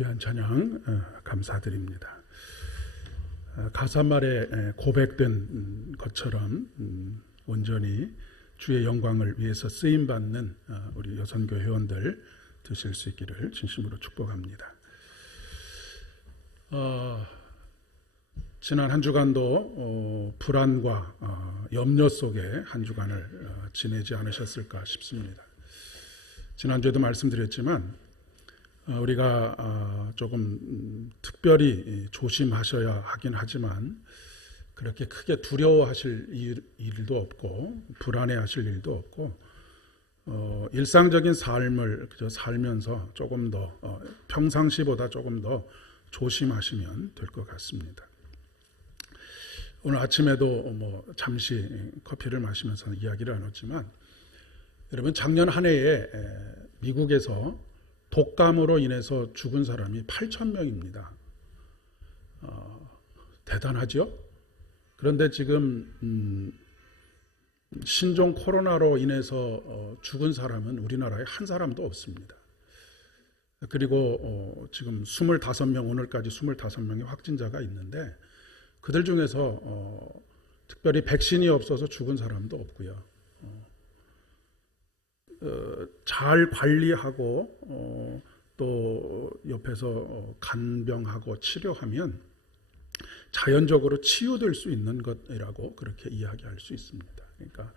귀한 찬양 감사드립니다. 가사말에 고백된 것처럼 온전히 주의 영광을 위해서 쓰임받는 우리 여선교 회원들 되실 수 있기를 진심으로 축복합니다. 지난 한 주간도 불안과 염려 속에 한 주간을 지내지 않으셨을까 싶습니다. 지난주에도 말씀드렸지만 우리가 조금 특별히 조심하셔야 하긴 하지만 그렇게 크게 두려워하실 일도 없고 불안해하실 일도 없고 일상적인 삶을 그저 살면서 조금 더 평상시보다 조금 더 조심하시면 될 것 같습니다. 오늘 아침에도 잠시 커피를 마시면서 이야기를 나눴지만 여러분 작년 한 해에 미국에서 독감으로 인해서 죽은 사람이 8,000명입니다. 대단하죠? 그런데 지금 신종 코로나로 인해서 죽은 사람은 우리나라에 한 사람도 없습니다. 그리고 지금 25명, 오늘까지 25명의 확진자가 있는데 그들 중에서 특별히 백신이 없어서 죽은 사람도 없고요. 잘 관리하고 또 옆에서 간병하고 치료하면 자연적으로 치유될 수 있는 것이라고 그렇게 이야기할 수 있습니다. 그러니까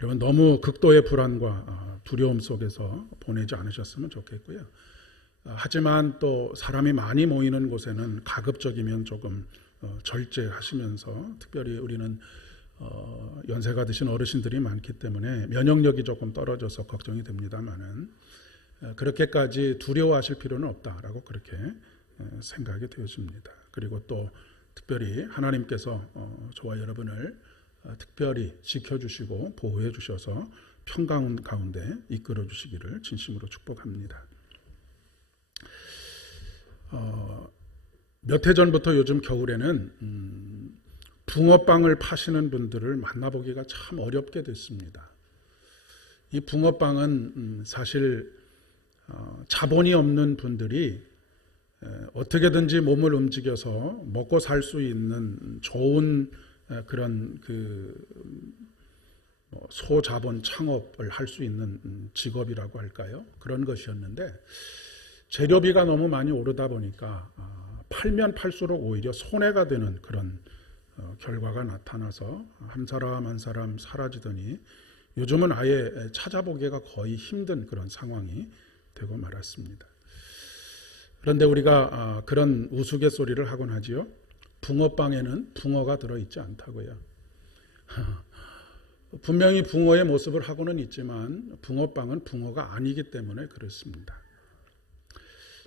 여러분 너무 극도의 불안과 두려움 속에서 보내지 않으셨으면 좋겠고요. 하지만 또 사람이 많이 모이는 곳에는 가급적이면 조금 절제하시면서 특별히 우리는 연세가 드신 어르신들이 많기 때문에 면역력이 조금 떨어져서 걱정이 됩니다만은 그렇게까지 두려워하실 필요는 없다라고 그렇게 생각이 되어집니다. 그리고 또 특별히 하나님께서 저와 여러분을 특별히 지켜주시고 보호해 주셔서 평강 가운데 이끌어 주시기를 진심으로 축복합니다. 몇 해 전부터 요즘 겨울에는 붕어빵을 파시는 분들을 만나보기가 참 어렵게 됐습니다. 이 붕어빵은 사실 자본이 없는 분들이 어떻게든지 몸을 움직여서 먹고 살 수 있는 좋은 그런 소자본 창업을 할 수 있는 직업이라고 할까요? 그런 것이었는데 재료비가 너무 많이 오르다 보니까 팔면 팔수록 오히려 손해가 되는 그런 결과가 나타나서 한 사람 한 사람 사라지더니 요즘은 아예 찾아보기가 거의 힘든 그런 상황이 되고 말았습니다. 그런데 우리가 그런 우스갯소리를 하곤 하지요. 붕어빵에는 붕어가 들어있지 않다고요. 분명히 붕어의 모습을 하고는 있지만 붕어빵은 붕어가 아니기 때문에 그렇습니다.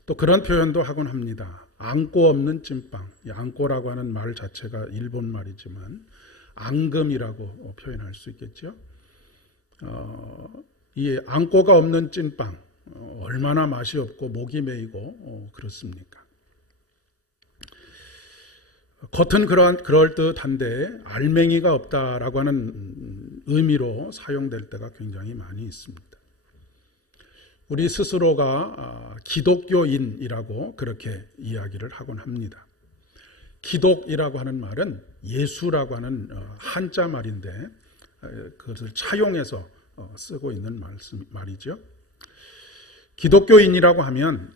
또 그런 표현도 하곤 합니다. 앙꼬 없는 찐빵. 이 앙꼬라고 하는 말 자체가 일본 말이지만 앙금이라고 표현할 수 있겠죠. 이 앙꼬가 없는 찐빵 얼마나 맛이 없고 목이 메이고 그렇습니까? 겉은 그럴듯한데 알맹이가 없다라고 하는 의미로 사용될 때가 굉장히 많이 있습니다. 우리 스스로가 기독교인이라고 그렇게 이야기를 하곤 합니다. 기독이라고 하는 말은 예수라고 하는 한자 말인데 그것을 차용해서 쓰고 있는 말이죠. 기독교인이라고 하면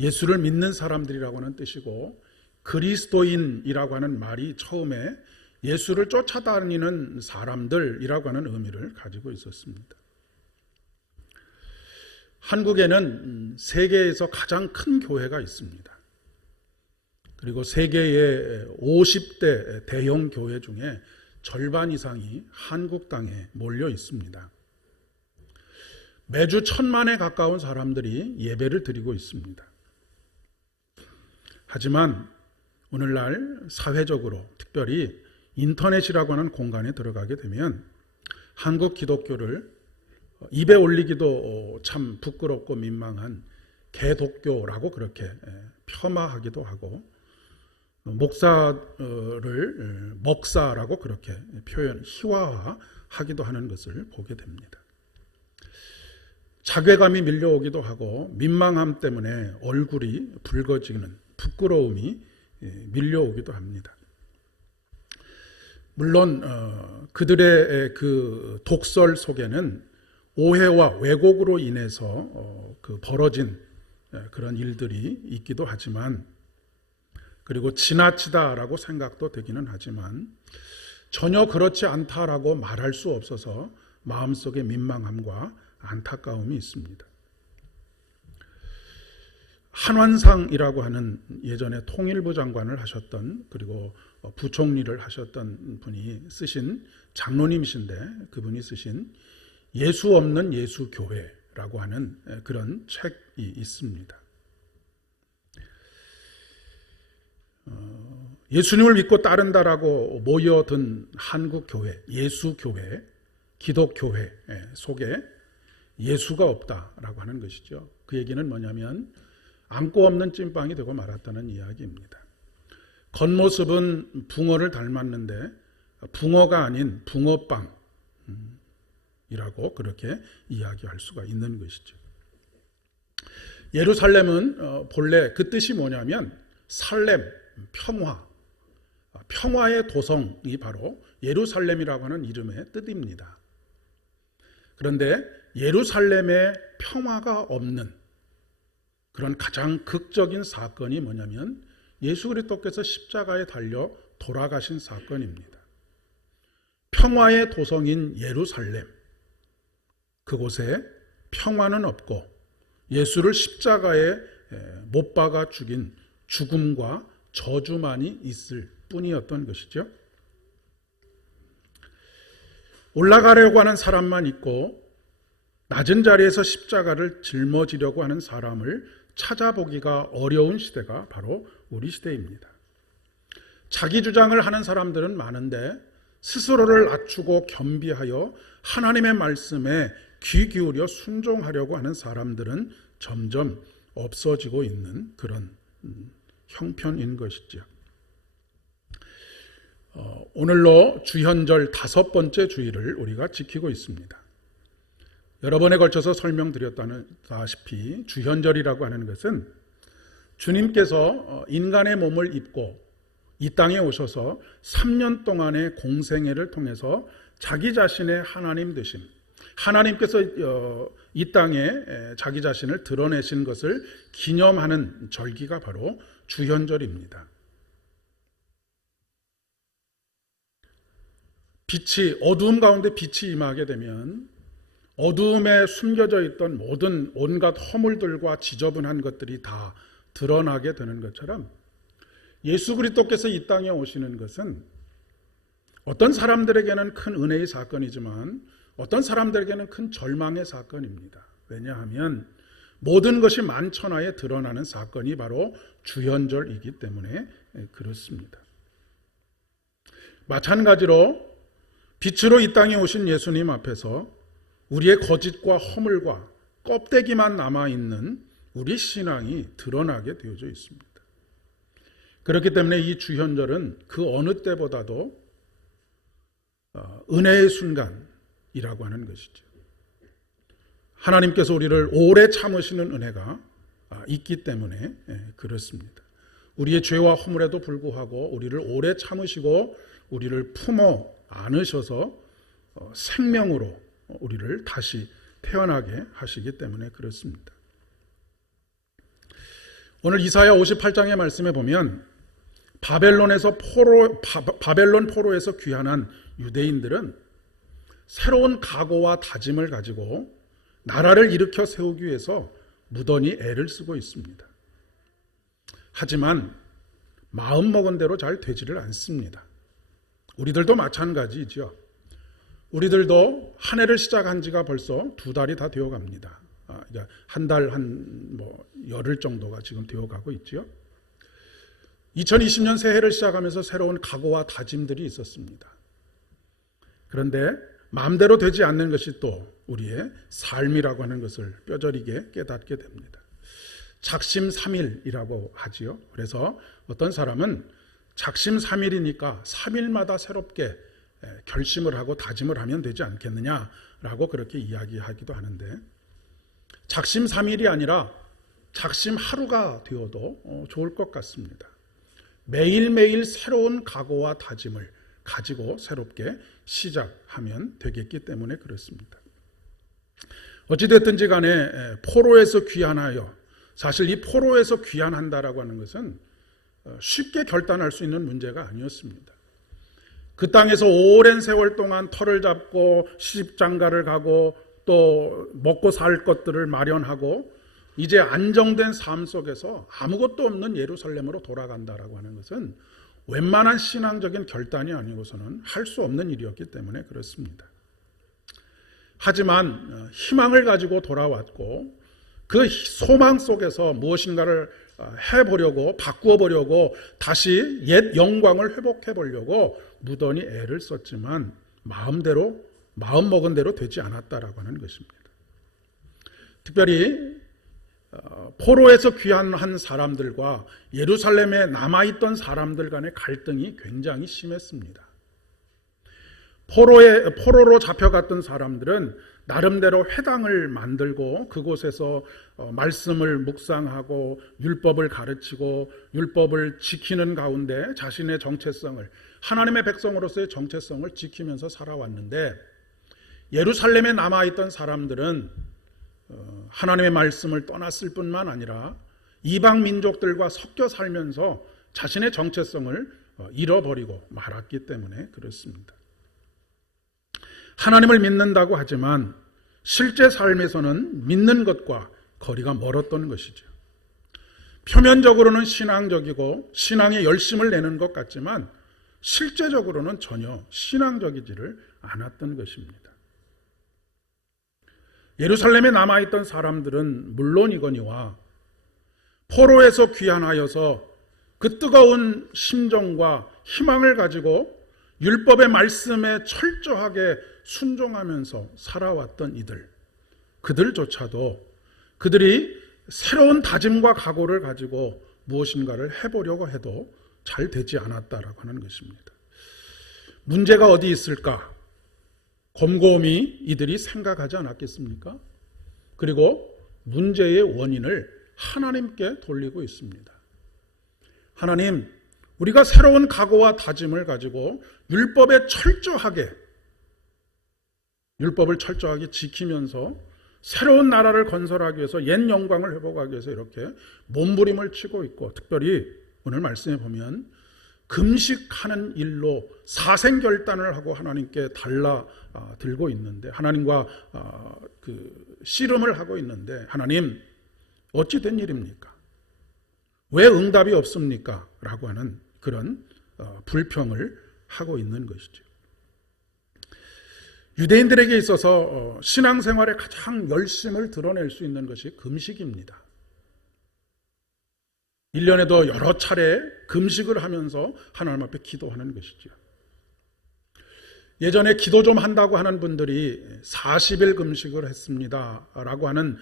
예수를 믿는 사람들이라고 하는 뜻이고 그리스도인이라고 하는 말이 처음에 예수를 쫓아다니는 사람들이라고 하는 의미를 가지고 있었습니다. 한국에는 세계에서 가장 큰 교회가 있습니다. 그리고 세계의 50대 대형 교회 중에 절반 이상이 한국 땅에 몰려 있습니다. 매주 1,000만에 가까운 사람들이 예배를 드리고 있습니다. 하지만 오늘날 사회적으로 특별히 인터넷이라고 하는 공간에 들어가게 되면 한국 기독교를 입에 올리기도 참 부끄럽고 민망한 개독교라고 그렇게 폄하하기도 하고 목사를 먹사라고 그렇게 희화화하기도 하는 것을 보게 됩니다. 자괴감이 밀려오기도 하고 민망함 때문에 얼굴이 붉어지는 부끄러움이 밀려오기도 합니다. 물론 그들의 그 독설 속에는 오해와 왜곡으로 인해서 그 벌어진 그런 일들이 있기도 하지만, 그리고 지나치다라고 생각도 되기는 하지만 전혀 그렇지 않다라고 말할 수 없어서 마음속에 민망함과 안타까움이 있습니다. 한완상이라고 하는 예전에 통일부 장관을 하셨던, 그리고 부총리를 하셨던 분이 쓰신, 장로님이신데 그분이 쓰신 예수 없는 예수교회라고 하는 그런 책이 있습니다. 예수님을 믿고 따른다라고 모여든 한국교회, 예수교회, 기독교회 속에 예수가 없다라고 하는 것이죠. 그 얘기는 뭐냐면 안고 없는 찐빵이 되고 말았다는 이야기입니다. 겉모습은 붕어를 닮았는데 붕어가 아닌 붕어빵이라고 그렇게 이야기할 수가 있는 것이죠. 예루살렘은 본래 그 뜻이 뭐냐면 살렘, 평화, 평화의 도성이 바로 예루살렘이라고 하는 이름의 뜻입니다. 그런데 예루살렘에 평화가 없는 그런 가장 극적인 사건이 뭐냐면 예수 그리스도께서 십자가에 달려 돌아가신 사건입니다. 평화의 도성인 예루살렘, 그곳에 평화는 없고 예수를 십자가에 못 박아 죽인 죽음과 저주만이 있을 뿐이었던 것이죠. 올라가려고 하는 사람만 있고 낮은 자리에서 십자가를 짊어지려고 하는 사람을 찾아보기가 어려운 시대가 바로 우리 시대입니다. 자기 주장을 하는 사람들은 많은데 스스로를 낮추고 겸비하여 하나님의 말씀에 귀 기울여 순종하려고 하는 사람들은 점점 없어지고 있는 그런 형편인 것이죠. 오늘로 주현절 5번째 주일을 우리가 지키고 있습니다. 여러 번에 걸쳐서 설명드렸다시피 주현절이라고 하는 것은 주님께서 인간의 몸을 입고 이 땅에 오셔서 3년 동안의 공생애를 통해서 자기 자신의 하나님 되심, 하나님께서 이 땅에 자기 자신을 드러내신 것을 기념하는 절기가 바로 주현절입니다. 어두움 가운데 빛이 임하게 되면 어두움에 숨겨져 있던 모든 온갖 허물들과 지저분한 것들이 다 드러나게 되는 것처럼 예수 그리스도께서 이 땅에 오시는 것은 어떤 사람들에게는 큰 은혜의 사건이지만 어떤 사람들에게는 큰 절망의 사건입니다. 왜냐하면 모든 것이 만천하에 드러나는 사건이 바로 주현절이기 때문에 그렇습니다. 마찬가지로 빛으로 이 땅에 오신 예수님 앞에서 우리의 거짓과 허물과 껍데기만 남아있는 우리 신앙이 드러나게 되어져 있습니다. 그렇기 때문에 이 주현절은 그 어느 때보다도 은혜의 순간이라고 하는 것이죠. 하나님께서 우리를 오래 참으시는 은혜가 있기 때문에 그렇습니다. 우리의 죄와 허물에도 불구하고 우리를 오래 참으시고 우리를 품어 안으셔서 생명으로 우리를 다시 태어나게 하시기 때문에 그렇습니다. 오늘 이사야 58장의 말씀에 보면 바벨론 포로에서 귀환한 유대인들은 새로운 각오와 다짐을 가지고 나라를 일으켜 세우기 위해서 무던히 애를 쓰고 있습니다. 하지만 마음먹은 대로 잘 되지를 않습니다. 우리들도 마찬가지죠. 우리들도 한 해를 시작한 지가 벌써 2달이 다 되어갑니다. 한 달, 열흘 정도가 지금 되어가고 있죠. 2020년 새해를 시작하면서 새로운 각오와 다짐들이 있었습니다. 그런데 마음대로 되지 않는 것이 또 우리의 삶이라고 하는 것을 뼈저리게 깨닫게 됩니다. 작심삼일이라고 하지요. 그래서 어떤 사람은 작심삼일이니까 3일마다 새롭게 결심을 하고 다짐을 하면 되지 않겠느냐라고 그렇게 이야기하기도 하는데 작심 3일이 아니라 작심 하루가 되어도 좋을 것 같습니다. 매일매일 새로운 각오와 다짐을 가지고 새롭게 시작하면 되겠기 때문에 그렇습니다. 어찌됐든지 간에 포로에서 귀환하여, 사실 이 포로에서 귀환한다라고 하는 것은 쉽게 결단할 수 있는 문제가 아니었습니다. 그 땅에서 오랜 세월 동안 터를 잡고 시집장가를 가고 또 먹고 살 것들을 마련하고 이제 안정된 삶 속에서 아무것도 없는 예루살렘으로 돌아간다라고 하는 것은 웬만한 신앙적인 결단이 아니고서는 할 수 없는 일이었기 때문에 그렇습니다. 하지만 희망을 가지고 돌아왔고 그 소망 속에서 무엇인가를 해보려고, 바꾸어보려고, 다시 옛 영광을 회복해보려고 무던히 애를 썼지만 마음먹은 대로 되지 않았다라고 하는 것입니다. 특별히 포로에서 귀환한 사람들과 예루살렘에 남아있던 사람들 간의 갈등이 굉장히 심했습니다. 포로로 잡혀갔던 사람들은 나름대로 회당을 만들고 그곳에서 말씀을 묵상하고 율법을 가르치고 율법을 지키는 가운데 자신의 정체성을, 하나님의 백성으로서의 정체성을 지키면서 살아왔는데, 예루살렘에 남아있던 사람들은 하나님의 말씀을 떠났을 뿐만 아니라 이방 민족들과 섞여 살면서 자신의 정체성을 잃어버리고 말았기 때문에 그렇습니다. 하나님을 믿는다고 하지만 실제 삶에서는 믿는 것과 거리가 멀었던 것이죠. 표면적으로는 신앙적이고 신앙에 열심을 내는 것 같지만 실제적으로는 전혀 신앙적이지를 않았던 것입니다. 예루살렘에 남아있던 사람들은 물론이거니와 포로에서 귀환하여서 그 뜨거운 심정과 희망을 가지고 율법의 말씀에 철저하게 순종하면서 살아왔던 그들조차도 그들이 새로운 다짐과 각오를 가지고 무엇인가를 해보려고 해도 잘 되지 않았다라고 하는 것입니다. 문제가 어디 있을까? 곰곰이 이들이 생각하지 않았겠습니까? 그리고 문제의 원인을 하나님께 돌리고 있습니다. 하나님, 우리가 새로운 각오와 다짐을 가지고 율법을 철저하게 지키면서 새로운 나라를 건설하기 위해서 옛 영광을 회복하기 위해서 이렇게 몸부림을 치고 있고, 특별히 오늘 말씀에 보면 금식하는 일로 사생결단을 하고 하나님께 달라들고 있는데, 하나님과 씨름을 하고 있는데, 하나님 어찌 된 일입니까? 왜 응답이 없습니까? 라고 하는 그런 불평을 하고 있는 것이죠. 유대인들에게 있어서 신앙생활에 가장 열심을 드러낼 수 있는 것이 금식입니다. 1년에도 여러 차례 금식을 하면서 하나님 앞에 기도하는 것이죠. 예전에 기도 좀 한다고 하는 분들이 40일 금식을 했습니다 라고 하는,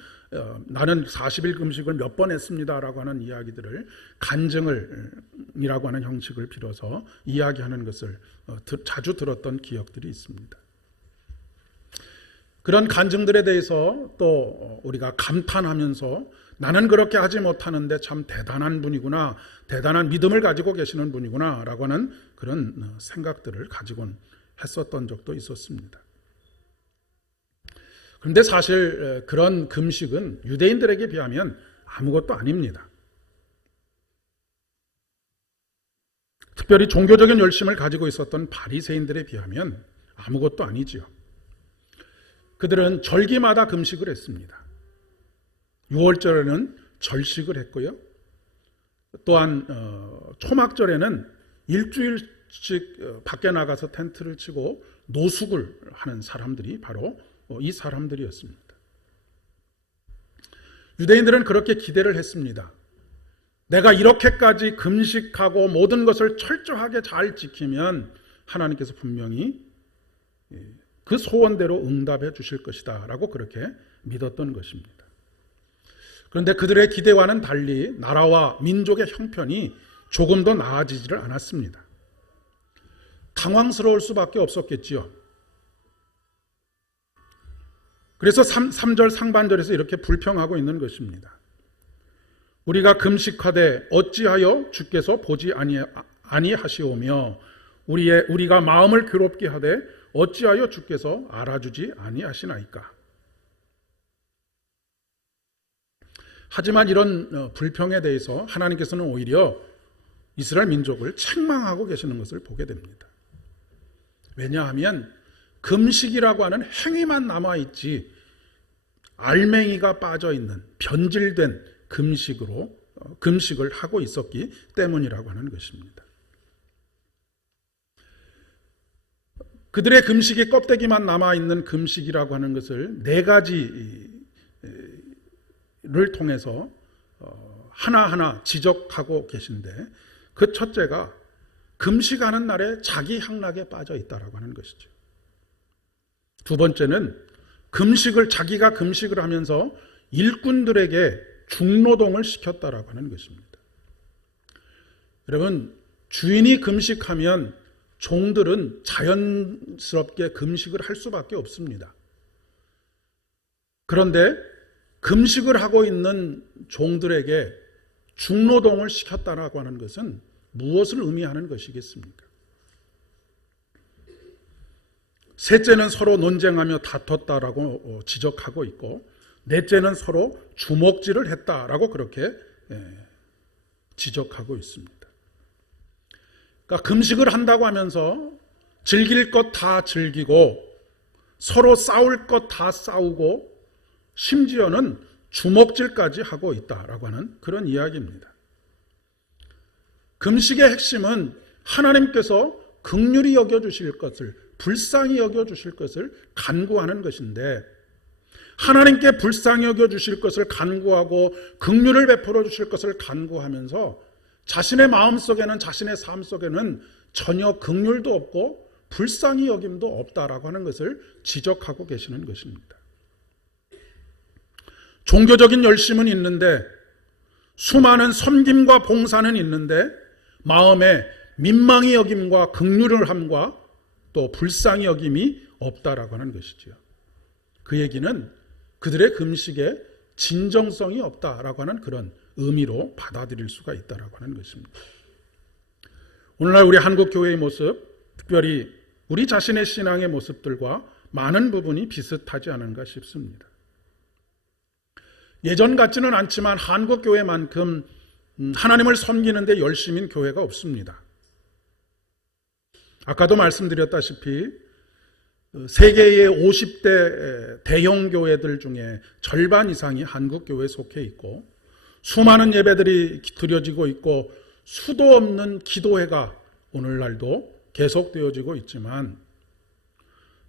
나는 40일 금식을 몇 번 했습니다 라고 하는 이야기들을 간증이라고 하는 형식을 빌어서 이야기하는 것을 자주 들었던 기억들이 있습니다. 그런 간증들에 대해서 또 우리가 감탄하면서 나는 그렇게 하지 못하는데 참 대단한 분이구나, 대단한 믿음을 가지고 계시는 분이구나 라고 하는 그런 생각들을 가지곤 했었던 적도 있었습니다. 그런데 사실 그런 금식은 유대인들에게 비하면 아무것도 아닙니다. 특별히 종교적인 열심을 가지고 있었던 바리새인들에 비하면 아무것도 아니지요. 그들은 절기마다 금식을 했습니다. 6월절에는 절식을 했고요. 또한 초막절에는 일주일씩 밖에 나가서 텐트를 치고 노숙을 하는 사람들이 바로 이 사람들이었습니다. 유대인들은 그렇게 기대를 했습니다. 내가 이렇게까지 금식하고 모든 것을 철저하게 잘 지키면 하나님께서 분명히 그 소원대로 응답해 주실 것이다 라고 그렇게 믿었던 것입니다. 그런데 그들의 기대와는 달리 나라와 민족의 형편이 조금 더 나아지지를 않았습니다. 당황스러울 수밖에 없었겠지요. 그래서 3절 상반절에서 이렇게 불평하고 있는 것입니다. 우리가 금식하되 어찌하여 주께서 보지 아니하시오며 우리가 마음을 괴롭게 하되 어찌하여 주께서 알아주지 아니하시나이까. 하지만 이런 불평에 대해서 하나님께서는 오히려 이스라엘 민족을 책망하고 계시는 것을 보게 됩니다. 왜냐하면 금식이라고 하는 행위만 남아있지 알맹이가 빠져있는 변질된 금식을 하고 있었기 때문이라고 하는 것입니다. 그들의 금식이 껍데기만 남아있는 금식이라고 하는 것을 네 가지를 통해서 하나하나 지적하고 계신데, 그 첫째가 금식하는 날에 자기 향락에 빠져 있다라고 하는 것이죠. 두 번째는 자기가 금식을 하면서 일꾼들에게 중노동을 시켰다라고 하는 것입니다. 여러분, 주인이 금식하면 종들은 자연스럽게 금식을 할 수밖에 없습니다. 그런데 금식을 하고 있는 종들에게 중노동을 시켰다라고 하는 것은 무엇을 의미하는 것이겠습니까? 셋째는 서로 논쟁하며 다퉜다라고 지적하고 있고, 넷째는 서로 주먹질을 했다라고 그렇게 지적하고 있습니다. 그러니까 금식을 한다고 하면서 즐길 것 다 즐기고 서로 싸울 것 다 싸우고 심지어는 주먹질까지 하고 있다라고 하는 그런 이야기입니다. 금식의 핵심은 하나님께서 긍휼히 여겨주실 것을, 불쌍히 여겨주실 것을 간구하는 것인데, 하나님께 불쌍히 여겨주실 것을 간구하고 긍휼을 베풀어 주실 것을 간구하면서 자신의 마음속에는, 자신의 삶 속에는 전혀 긍휼도 없고 불쌍히 여김도 없다라고 하는 것을 지적하고 계시는 것입니다. 종교적인 열심은 있는데, 수많은 섬김과 봉사는 있는데 마음에 민망히 여김과 긍휼을 함과 또 불쌍히 여김이 없다라고 하는 것이지요. 그 얘기는 그들의 금식에 진정성이 없다라고 하는 그런 의미로 받아들일 수가 있다라고 하는 것입니다. 오늘날 우리 한국 교회의 모습, 특별히 우리 자신의 신앙의 모습들과 많은 부분이 비슷하지 않은가 싶습니다. 예전 같지는 않지만 한국 교회만큼 하나님을 섬기는 데 열심인 교회가 없습니다. 아까도 말씀드렸다시피 세계의 50대 대형 교회들 중에 절반 이상이 한국 교회에 속해 있고, 수많은 예배들이 드려지고 있고 수도 없는 기도회가 오늘날도 계속되어지고 있지만,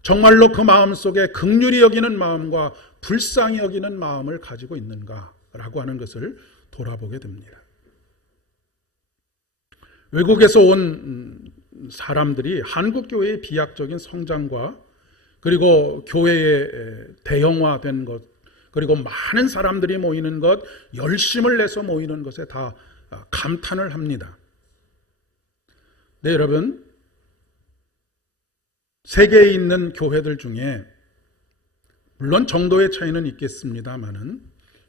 정말로 그 마음속에 긍휼히 여기는 마음과 불쌍히 여기는 마음을 가지고 있는가라고 하는 것을 돌아보게 됩니다. 외국에서 온 사람들이 한국 교회의 비약적인 성장과 그리고 교회의 대형화된 것, 그리고 많은 사람들이 모이는 것, 열심을 내서 모이는 것에 다 감탄을 합니다. 네, 여러분, 세계에 있는 교회들 중에 물론 정도의 차이는 있겠습니다만은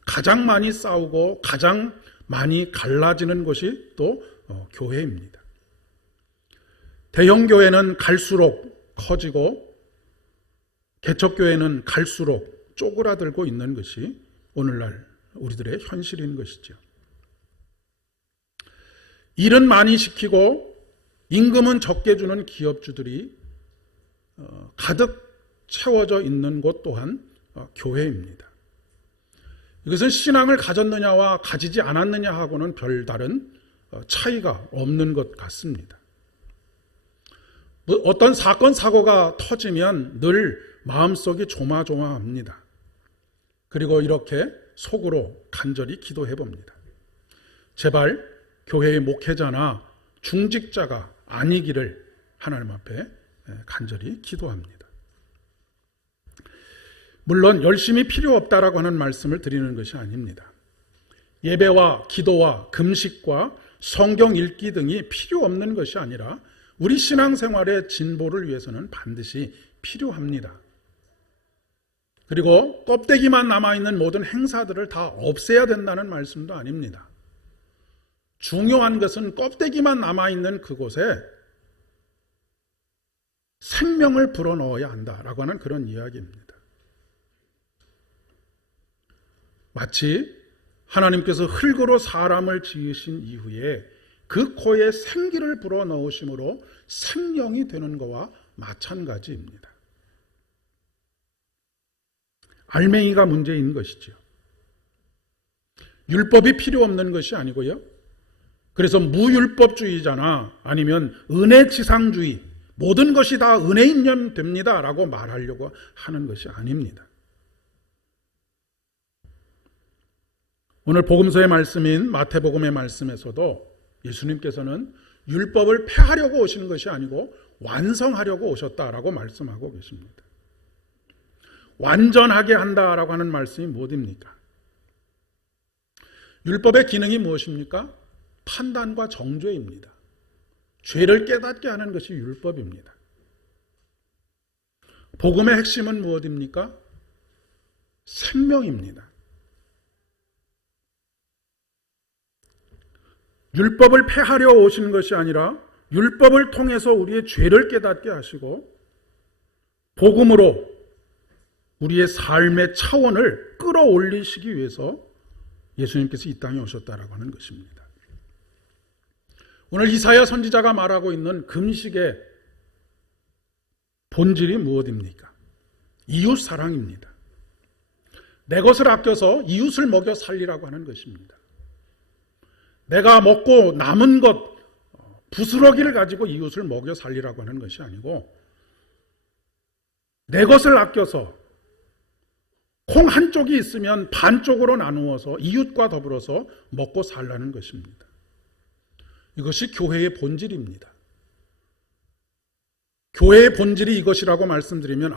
가장 많이 싸우고 가장 많이 갈라지는 것이 또 교회입니다. 대형 교회는 갈수록 커지고 개척교회는 갈수록 쪼그라들고 있는 것이 오늘날 우리들의 현실인 것이죠. 일은 많이 시키고 임금은 적게 주는 기업주들이 가득 채워져 있는 곳 또한 교회입니다. 이것은 신앙을 가졌느냐와 가지지 않았느냐하고는 별다른 차이가 없는 것 같습니다. 어떤 사건 사고가 터지면 늘 마음속이 조마조마합니다. 그리고 이렇게 속으로 간절히 기도해 봅니다. 제발 교회의 목회자나 중직자가 아니기를 하나님 앞에 간절히 기도합니다. 물론 열심히 필요 없다라고 하는 말씀을 드리는 것이 아닙니다. 예배와 기도와 금식과 성경 읽기 등이 필요 없는 것이 아니라 우리 신앙생활의 진보를 위해서는 반드시 필요합니다. 그리고 껍데기만 남아있는 모든 행사들을 다 없애야 된다는 말씀도 아닙니다. 중요한 것은 껍데기만 남아있는 그곳에 생명을 불어넣어야 한다라고 하는 그런 이야기입니다. 마치 하나님께서 흙으로 사람을 지으신 이후에 그 코에 생기를 불어넣으심으로 생명이 되는 것과 마찬가지입니다. 알맹이가 문제인 것이죠. 율법이 필요 없는 것이 아니고요. 그래서 무율법주의자나 아니면 은혜지상주의, 모든 것이 다 은혜인 됩니다 라고 말하려고 하는 것이 아닙니다. 오늘 복음서의 말씀인 마태복음의 말씀에서도 예수님께서는 율법을 폐하려고 오시는 것이 아니고 완성하려고 오셨다라고 말씀하고 계십니다. 완전하게 한다라고 하는 말씀이 무엇입니까? 율법의 기능이 무엇입니까? 판단과 정죄입니다. 죄를 깨닫게 하는 것이 율법입니다. 복음의 핵심은 무엇입니까? 생명입니다. 율법을 폐하려 오신 것이 아니라 율법을 통해서 우리의 죄를 깨닫게 하시고 복음으로 우리의 삶의 차원을 끌어올리시기 위해서 예수님께서 이 땅에 오셨다라고 하는 것입니다. 오늘 이사야 선지자가 말하고 있는 금식의 본질이 무엇입니까? 이웃 사랑입니다. 내 것을 아껴서 이웃을 먹여 살리라고 하는 것입니다. 내가 먹고 남은 것 부스러기를 가지고 이웃을 먹여 살리라고 하는 것이 아니고 내 것을 아껴서 콩 한쪽이 있으면 반쪽으로 나누어서 이웃과 더불어서 먹고 살라는 것입니다. 이것이 교회의 본질입니다. 교회의 본질이 이것이라고 말씀드리면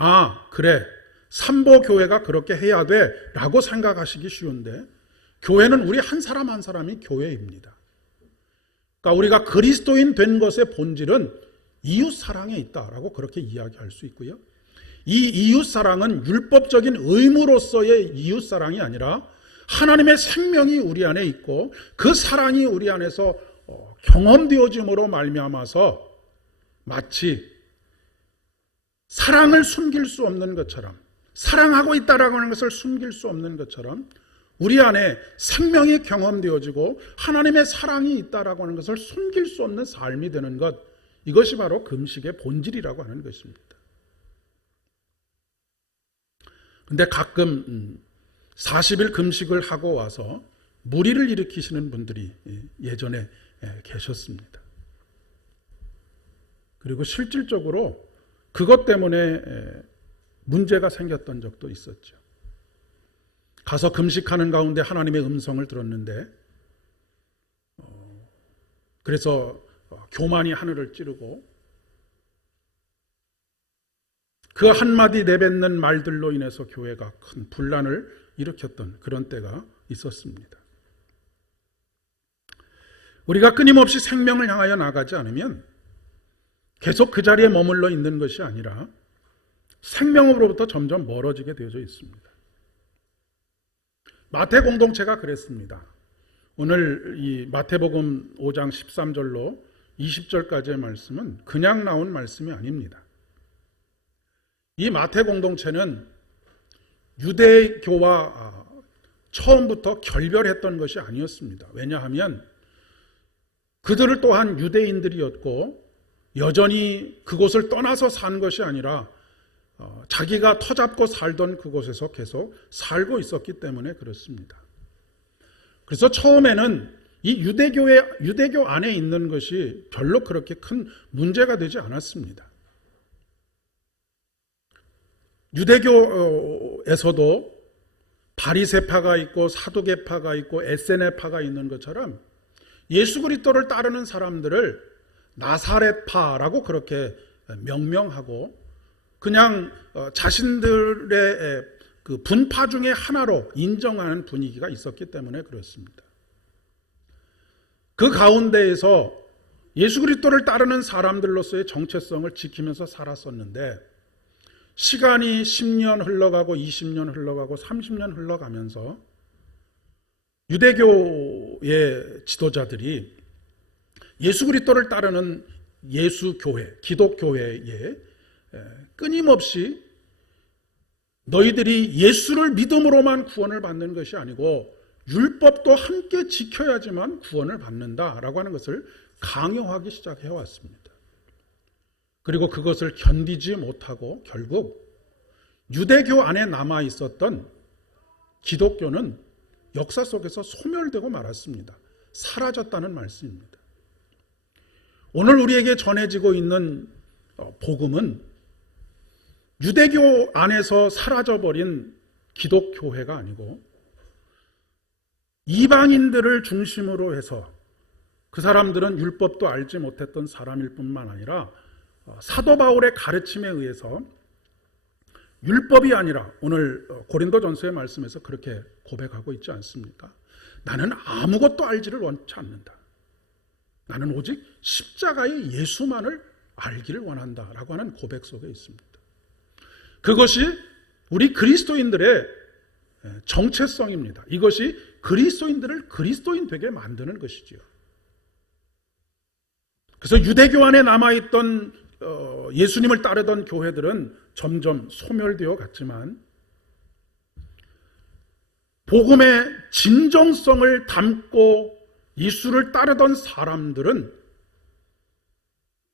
그래 삼보교회가 그렇게 해야 돼 라고 생각하시기 쉬운데 교회는 우리 한 사람 한 사람이 교회입니다. 그러니까 우리가 그리스도인 된 것의 본질은 이웃 사랑에 있다라고 그렇게 이야기할 수 있고요. 이 이웃 사랑은 율법적인 의무로서의 이웃 사랑이 아니라 하나님의 생명이 우리 안에 있고 그 사랑이 우리 안에서 경험되어짐으로 말미암아서 마치 사랑을 숨길 수 없는 것처럼 사랑하고 있다라고 하는 것을 숨길 수 없는 것처럼 우리 안에 생명이 경험되어지고 하나님의 사랑이 있다라고 하는 것을 숨길 수 없는 삶이 되는 것, 이것이 바로 금식의 본질이라고 하는 것입니다. 근데 가끔 40일 금식을 하고 와서 무리를 일으키시는 분들이 예전에 계셨습니다. 그리고 실질적으로 그것 때문에 문제가 생겼던 적도 있었죠. 가서 금식하는 가운데 하나님의 음성을 들었는데 그래서 교만이 하늘을 찌르고 그 한마디 내뱉는 말들로 인해서 교회가 큰 분란을 일으켰던 그런 때가 있었습니다. 우리가 끊임없이 생명을 향하여 나가지 않으면 계속 그 자리에 머물러 있는 것이 아니라 생명으로부터 점점 멀어지게 되어져 있습니다. 마태 공동체가 그랬습니다. 오늘 이 마태복음 5장 13절로 20절까지의 말씀은 그냥 나온 말씀이 아닙니다. 이 마태 공동체는 유대교와 처음부터 결별했던 것이 아니었습니다. 왜냐하면 그들을 또한 유대인들이었고 여전히 그곳을 떠나서 산 것이 아니라 자기가 터잡고 살던 그곳에서 계속 살고 있었기 때문에 그렇습니다. 그래서 처음에는 이 유대교 안에 있는 것이 별로 그렇게 큰 문제가 되지 않았습니다. 유대교에서도 바리새파가 있고 사두개파가 있고 에세네파가 있는 것처럼 예수 그리스도를 따르는 사람들을 나사렛파라고 그렇게 명명하고 그냥 자신들의 그 분파 중에 하나로 인정하는 분위기가 있었기 때문에 그렇습니다. 그 가운데에서 예수 그리스도를 따르는 사람들로서의 정체성을 지키면서 살았었는데 시간이 10년 흘러가고 20년 흘러가고 30년 흘러가면서 유대교의 지도자들이 예수 그리스도를 따르는 예수교회, 기독교회에 끊임없이 너희들이 예수를 믿음으로만 구원을 받는 것이 아니고 율법도 함께 지켜야지만 구원을 받는다라고 하는 것을 강요하기 시작해 왔습니다. 그리고 그것을 견디지 못하고 결국 유대교 안에 남아 있었던 기독교는 역사 속에서 소멸되고 말았습니다. 사라졌다는 말씀입니다. 오늘 우리에게 전해지고 있는 복음은 유대교 안에서 사라져버린 기독교회가 아니고 이방인들을 중심으로 해서 그 사람들은 율법도 알지 못했던 사람일 뿐만 아니라 사도 바울의 가르침에 의해서 율법이 아니라 오늘 고린도전서의 말씀에서 그렇게 고백하고 있지 않습니까? 나는 아무것도 알지를 원치 않는다. 나는 오직 십자가의 예수만을 알기를 원한다라고 하는 고백 속에 있습니다. 그것이 우리 그리스도인들의 정체성입니다. 이것이 그리스도인들을 그리스도인 되게 만드는 것이지요. 그래서 유대교 안에 남아있던 예수님을 따르던 교회들은 점점 소멸되어 갔지만 복음의 진정성을 담고 예수를 따르던 사람들은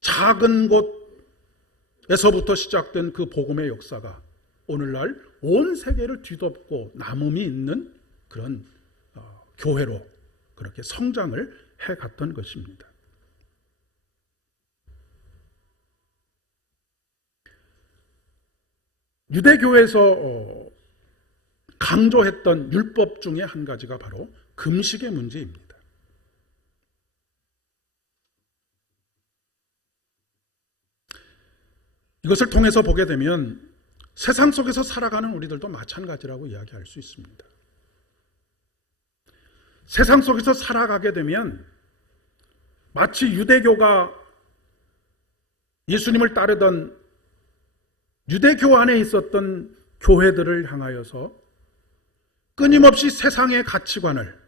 작은 곳에서부터 시작된 그 복음의 역사가 오늘날 온 세계를 뒤덮고 남음이 있는 그런 교회로 그렇게 성장을 해갔던 것입니다. 유대교에서 강조했던 율법 중에 한 가지가 바로 금식의 문제입니다. 이것을 통해서 보게 되면 세상 속에서 살아가는 우리들도 마찬가지라고 이야기할 수 있습니다. 세상 속에서 살아가게 되면 마치 유대교가 예수님을 따르던 유대교 안에 있었던 교회들을 향하여서 끊임없이 세상의 가치관을,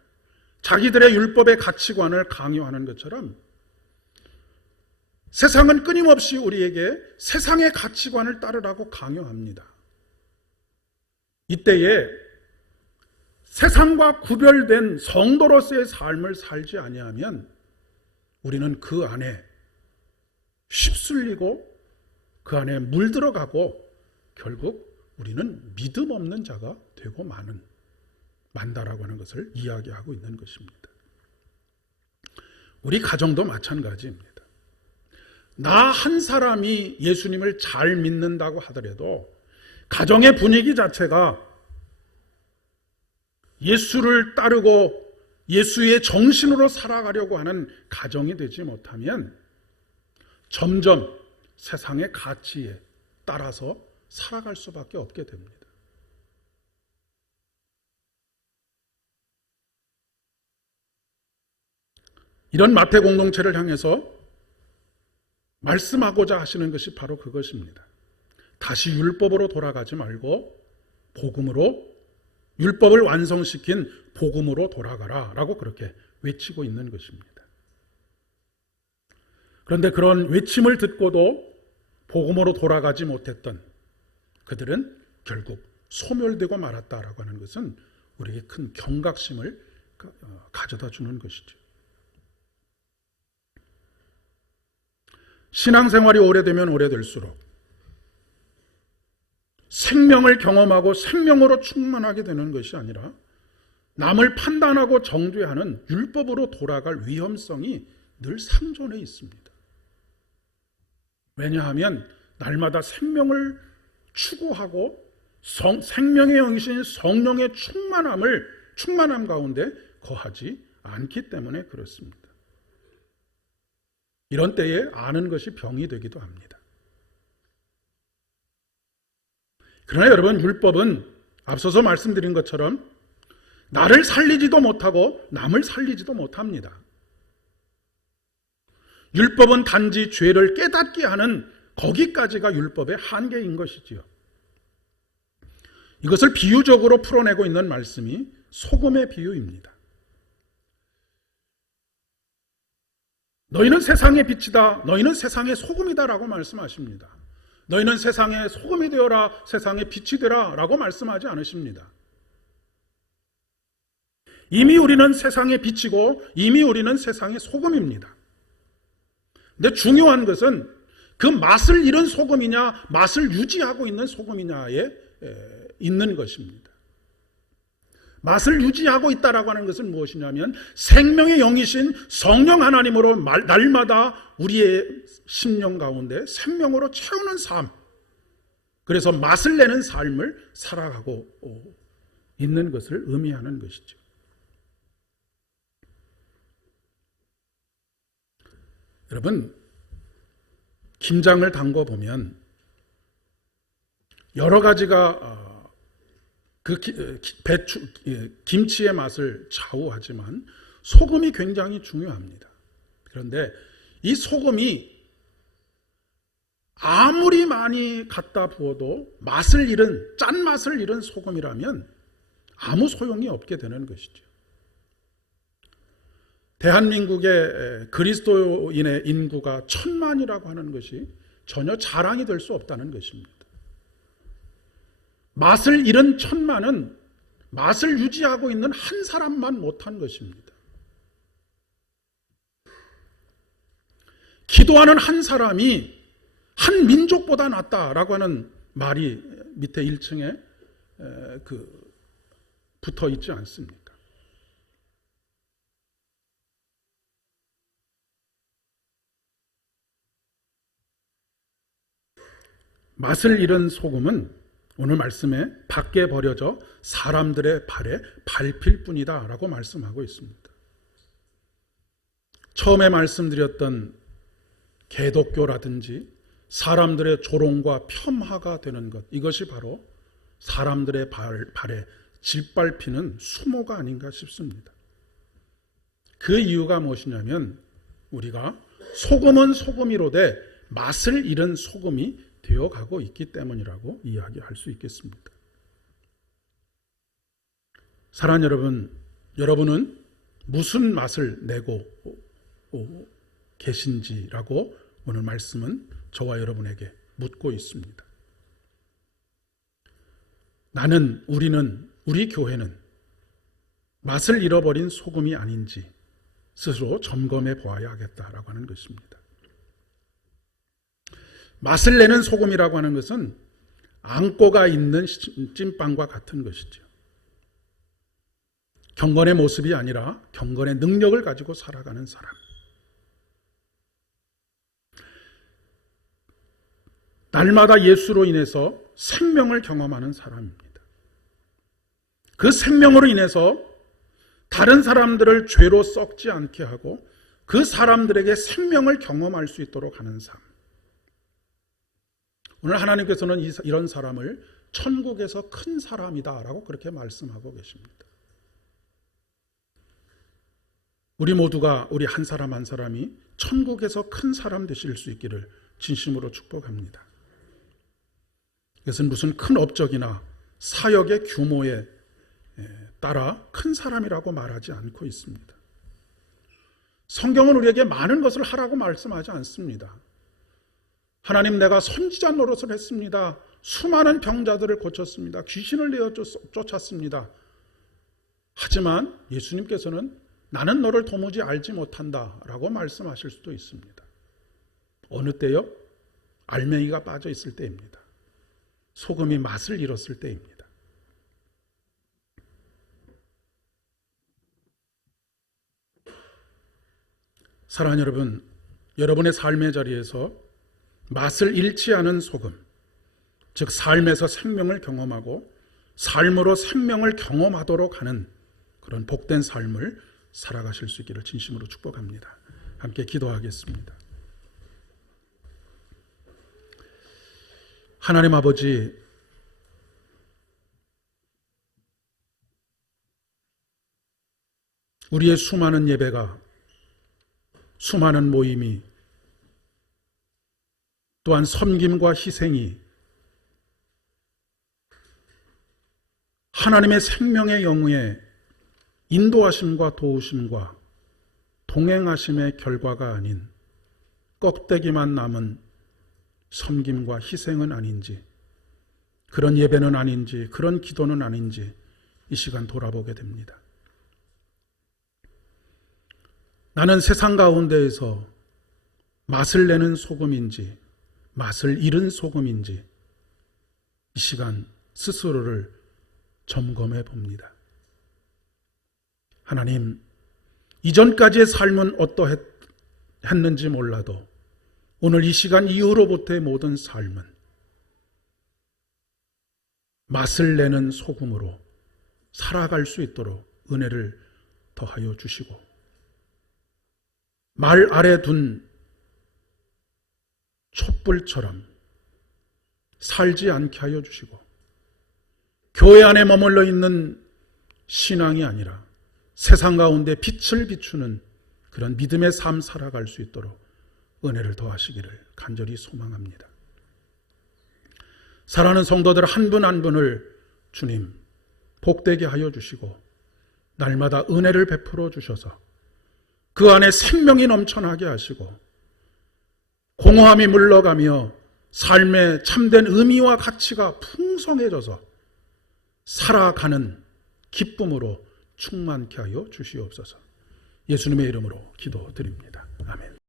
자기들의 율법의 가치관을 강요하는 것처럼 세상은 끊임없이 우리에게 세상의 가치관을 따르라고 강요합니다. 이때에 세상과 구별된 성도로서의 삶을 살지 아니하면 우리는 그 안에 휩쓸리고 그 안에 물들어가고 결국 우리는 믿음 없는 자가 되고 만다라고 하는 것을 이야기하고 있는 것입니다. 우리 가정도 마찬가지입니다. 나 한 사람이 예수님을 잘 믿는다고 하더라도 가정의 분위기 자체가 예수를 따르고 예수의 정신으로 살아가려고 하는 가정이 되지 못하면 점점 세상의 가치에 따라서 살아갈 수밖에 없게 됩니다. 이런 마태 공동체를 향해서 말씀하고자 하시는 것이 바로 그것입니다. 다시 율법으로 돌아가지 말고 복음으로, 율법을 완성시킨 복음으로 돌아가라 라고 그렇게 외치고 있는 것입니다. 그런데 그런 외침을 듣고도 복음으로 돌아가지 못했던 그들은 결국 소멸되고 말았다라고 하는 것은 우리에게 큰 경각심을 가져다 주는 것이죠. 신앙생활이 오래되면 오래될수록 생명을 경험하고 생명으로 충만하게 되는 것이 아니라 남을 판단하고 정죄하는 율법으로 돌아갈 위험성이 늘 상존해 있습니다. 왜냐하면 날마다 생명을 추구하고 생명의 영이신 성령의 충만함 가운데 거하지 않기 때문에 그렇습니다. 이런 때에 아는 것이 병이 되기도 합니다. 그러나 여러분, 율법은 앞서서 말씀드린 것처럼 나를 살리지도 못하고 남을 살리지도 못합니다. 율법은 단지 죄를 깨닫게 하는 거기까지가 율법의 한계인 것이지요. 이것을 비유적으로 풀어내고 있는 말씀이 소금의 비유입니다. 너희는 세상의 빛이다. 너희는 세상의 소금이다 라고 말씀하십니다. 너희는 세상의 소금이 되어라. 세상의 빛이 되라 라고 말씀하지 않으십니다. 이미 우리는 세상의 빛이고 이미 우리는 세상의 소금입니다. 근데 중요한 것은 그 맛을 잃은 소금이냐 맛을 유지하고 있는 소금이냐에 있는 것입니다. 맛을 유지하고 있다라고 하는 것은 무엇이냐면 생명의 영이신 성령 하나님으로 날마다 우리의 심령 가운데 생명으로 채우는 삶, 그래서 맛을 내는 삶을 살아가고 있는 것을 의미하는 것이죠. 여러분, 김장을 담궈 보면 여러 가지가 그 배추, 김치의 맛을 좌우하지만 소금이 굉장히 중요합니다. 그런데 이 소금이 아무리 많이 갖다 부어도 맛을 잃은, 짠맛을 잃은 소금이라면 아무 소용이 없게 되는 것이죠. 대한민국의 그리스도인의 인구가 1,000만이라고 하는 것이 전혀 자랑이 될 수 없다는 것입니다. 맛을 잃은 1,000만은 맛을 유지하고 있는 한 사람만 못한 것입니다. 기도하는 한 사람이 한 민족보다 낫다라고 하는 말이 밑에 1층에 붙어 있지 않습니까? 맛을 잃은 소금은 오늘 말씀에 밖에 버려져 사람들의 발에 밟힐 뿐이다 라고 말씀하고 있습니다. 처음에 말씀드렸던 개독교라든지 사람들의 조롱과 폄하가 되는 것, 이것이 바로 사람들의 발에 짓밟히는 수모가 아닌가 싶습니다. 그 이유가 무엇이냐면 우리가 소금은 소금이로되 맛을 잃은 소금이 되어가고 있기 때문이라고 이야기할 수 있겠습니다. 사랑하는 여러분, 여러분은 무슨 맛을 내고 계신지라고 오늘 말씀은 저와 여러분에게 묻고 있습니다. 우리 교회는 맛을 잃어버린 소금이 아닌지 스스로 점검해 보아야 하겠다라고 하는 것입니다. 맛을 내는 소금이라고 하는 것은 앙꼬가 있는 찐빵과 같은 것이죠. 경건의 모습이 아니라 경건의 능력을 가지고 살아가는 사람. 날마다 예수로 인해서 생명을 경험하는 사람입니다. 그 생명으로 인해서 다른 사람들을 죄로 썩지 않게 하고 그 사람들에게 생명을 경험할 수 있도록 하는 삶. 오늘 하나님께서는 이런 사람을 천국에서 큰 사람이다 라고 그렇게 말씀하고 계십니다. 우리 모두가 우리 한 사람 한 사람이 천국에서 큰 사람 되실 수 있기를 진심으로 축복합니다. 이것은 무슨 큰 업적이나 사역의 규모에 따라 큰 사람이라고 말하지 않고 있습니다. 성경은 우리에게 많은 것을 하라고 말씀하지 않습니다. 하나님, 내가 선지자 노릇을 했습니다. 수많은 병자들을 고쳤습니다. 귀신을 내어 쫓았습니다. 하지만 예수님께서는 나는 너를 도무지 알지 못한다 라고 말씀하실 수도 있습니다. 어느 때요? 알맹이가 빠져 있을 때입니다. 소금이 맛을 잃었을 때입니다. 사랑하는 여러분, 여러분의 삶의 자리에서 맛을 잃지 않은 소금, 즉 삶에서 생명을 경험하고 삶으로 생명을 경험하도록 하는 그런 복된 삶을 살아가실 수 있기를 진심으로 축복합니다. 함께 기도하겠습니다. 하나님 아버지, 우리의 수많은 예배가, 수많은 모임이, 또한 섬김과 희생이 하나님의 생명의 영의 인도하심과 도우심과 동행하심의 결과가 아닌 껍데기만 남은 섬김과 희생은 아닌지, 그런 예배는 아닌지, 그런 기도는 아닌지 이 시간 돌아보게 됩니다. 나는 세상 가운데에서 맛을 내는 소금인지 맛을 잃은 소금인지 이 시간 스스로를 점검해 봅니다. 하나님, 이전까지의 삶은 어떠했는지 몰라도 오늘 이 시간 이후로부터의 모든 삶은 맛을 내는 소금으로 살아갈 수 있도록 은혜를 더하여 주시고, 말 아래 둔 촛불처럼 살지 않게 하여 주시고, 교회 안에 머물러 있는 신앙이 아니라 세상 가운데 빛을 비추는 그런 믿음의 삶 살아갈 수 있도록 은혜를 더하시기를 간절히 소망합니다. 사랑하는 성도들 한 분 한 분을 주님 복되게 하여 주시고 날마다 은혜를 베풀어 주셔서 그 안에 생명이 넘쳐나게 하시고 공허함이 물러가며 삶의 참된 의미와 가치가 풍성해져서 살아가는 기쁨으로 충만케 하여 주시옵소서. 예수님의 이름으로 기도드립니다. 아멘.